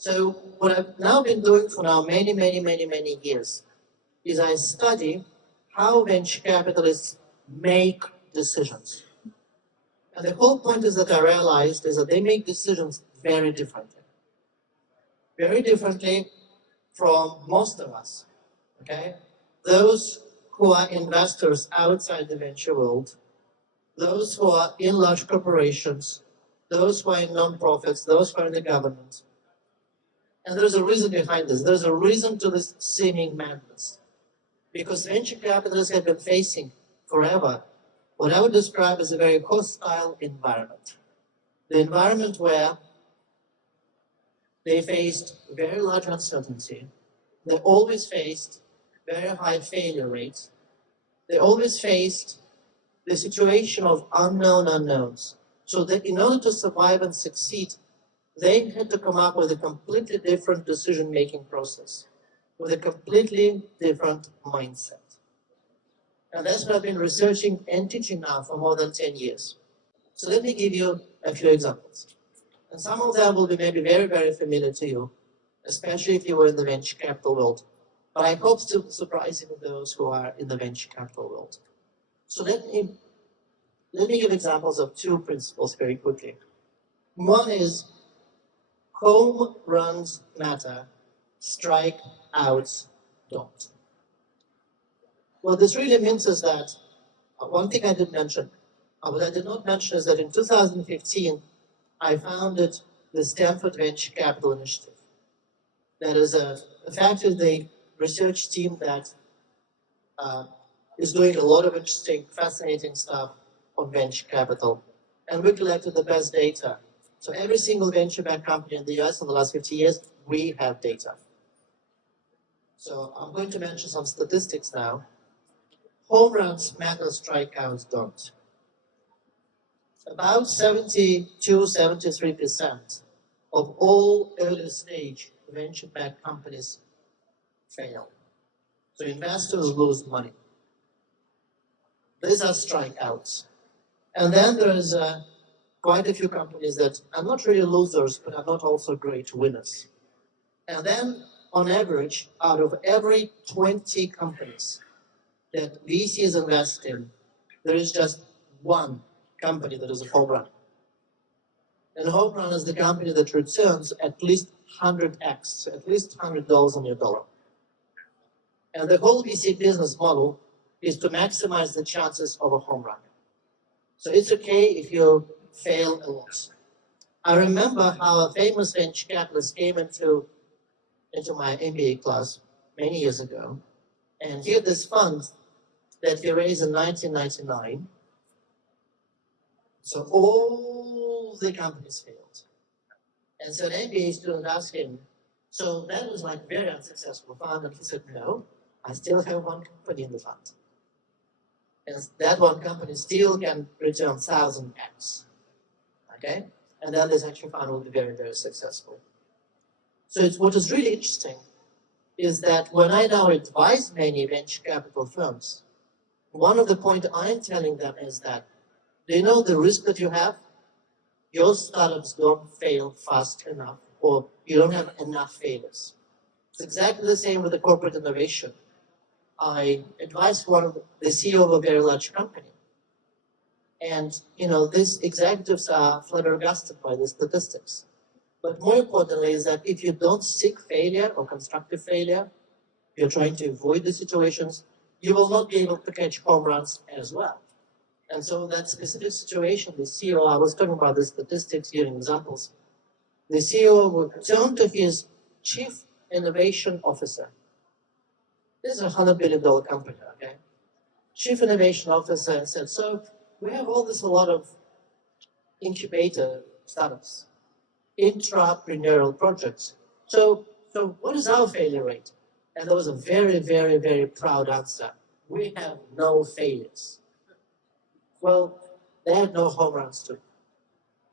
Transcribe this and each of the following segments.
So what I've now been doing for now many years is I study how venture capitalists make decisions. And the whole point is that I realized is that they make decisions very differently. Very differently from most of us, okay? Those who are investors outside the venture world, those who are in large corporations, those who are in non-profits, those who are in the government. And there's a reason behind this. There's a reason to this seeming madness. Because venture capitalists have been facing forever what I would describe as a very hostile environment. The environment where they faced very large uncertainty. They always faced very high failure rates. They always faced the situation of unknown unknowns. So that in order to survive and succeed, they had to come up with a completely different decision-making process, with a completely different mindset. And that's what I've been researching and teaching now for more than 10 years. So let me give you a few examples. And some of them will be maybe very familiar to you, especially if you were in the venture capital world. But I hope to surprise even those who are in the venture capital world. So let me give examples of two principles very quickly. One is home runs matter, strikeouts don't. What this really means is that, one thing I did mention, what I did not mention is that in 2015, I founded the Stanford Venture Capital Initiative. That is effectively the research team that is doing a lot of interesting, fascinating stuff on venture capital. And we collected the best data. So every single venture-backed company in the US in the last 50 years, we have data. So I'm going to mention some statistics now. Home runs matter, strikeouts don't. About 73% of all early stage venture-backed companies fail. So investors lose money. These are strikeouts. And then there's quite a few companies that are not really losers, but are not also great winners. And then, on average, out of every 20 companies that VCs invest in, there is just one company that is a home run. And a home run is the company that returns at least 100x, at least $100 on your dollar. And the whole VC business model is to maximize the chances of a home run. So it's okay if you fail a lot. I remember how a famous venture capitalist came into my MBA class many years ago, and he had this fund that he raised in 1999. So all the companies failed. And so an MBA student asked him, so that was like very unsuccessful fund, and he said, no, I still have one company in the fund. And that one company still can return 1,000x. Okay? And then this actual fund will be very successful. So what is really interesting is that when I now advise many venture capital firms, one of the points I'm telling them is that, do you know the risk that you have? Your startups don't fail fast enough, or you don't have enough failures. It's exactly the same with the corporate innovation. I advised the CEO of a very large company. And, these executives are flabbergasted by the statistics. But more importantly is that if you don't seek failure or constructive failure, you're trying to avoid the situations, you will not be able to catch home runs as well. And so that specific situation, the CEO, I was talking about the statistics, giving examples. The CEO would turn to his chief innovation officer. This is a $100 billion company, okay? Chief innovation officer and said, so we have a lot of incubator startups, intrapreneurial projects. So what is our failure rate? And there was a very proud answer. We have no failures. Well, they had no home runs too.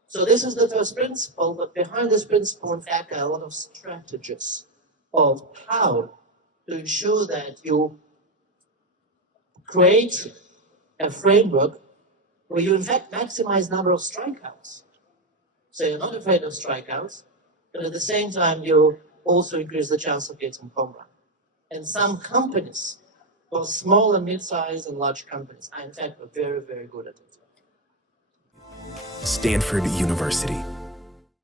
So this is the first principle, but behind this principle, in fact, are a lot of strategies of how to ensure that you create a framework where you, in fact, maximize number of strikeouts. So you're not afraid of strikeouts, but at the same time, you also increase the chance of getting home run. And some companies, both small and mid-sized and large companies, are in fact very, very good at it. Stanford University.